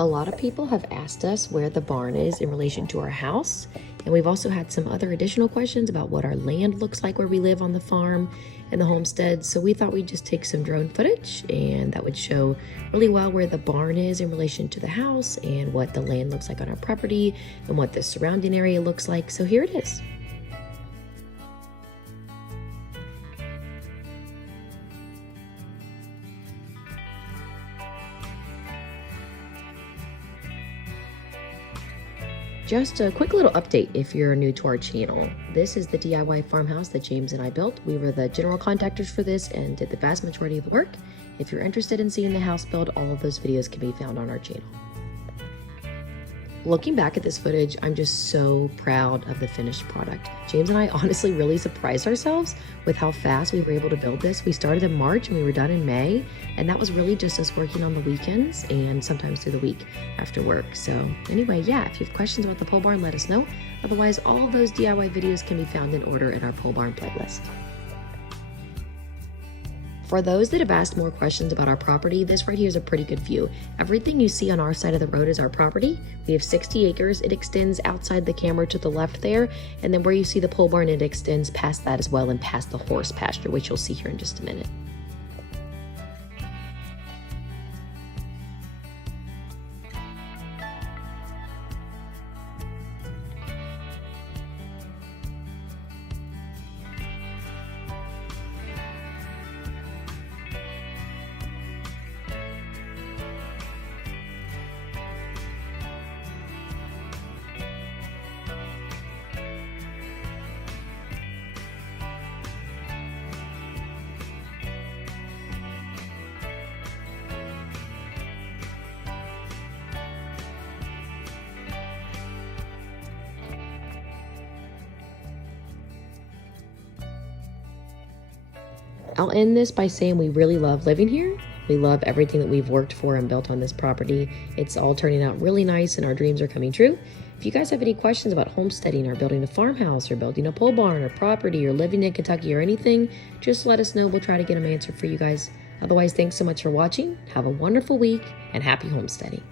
A lot of people have asked us where the barn is in relation to our house, and we've also had some other additional questions about what our land looks like where we live on the farm and the homestead. So we thought we'd just take some drone footage, and that would show really well where the barn is in relation to the house and what the land looks like on our property and what the surrounding area looks like. So here it is. Just a quick little update if you're new to our channel. This is the DIY farmhouse that James and I built. We were the general contractors for this and did the vast majority of the work. If you're interested in seeing the house build, all of those videos can be found on our channel. Looking back at this footage, I'm just so proud of the finished product. James and I honestly really surprised ourselves with how fast we were able to build this. We started in March and we were done in May, and that was really just us working on the weekends and sometimes through the week after work. So anyway, yeah, if you have questions about the pole barn, let us know. Otherwise, all of those DIY videos can be found in order in our pole barn playlist. For those that have asked more questions about our property, this right here is a pretty good view. Everything you see on our side of the road is our property. We have 60 acres. It extends outside the camera to the left there. And then where you see the pole barn, it extends past that as well and past the horse pasture, which you'll see here in just a minute. I'll end this by saying we really love living here. We love everything that we've worked for and built on this property. It's all turning out really nice and our dreams are coming true. If you guys have any questions about homesteading or building a farmhouse or building a pole barn or property or living in Kentucky or anything, just let us know. We'll try to get them answered for you guys. Otherwise, thanks so much for watching. Have a wonderful week and happy homesteading.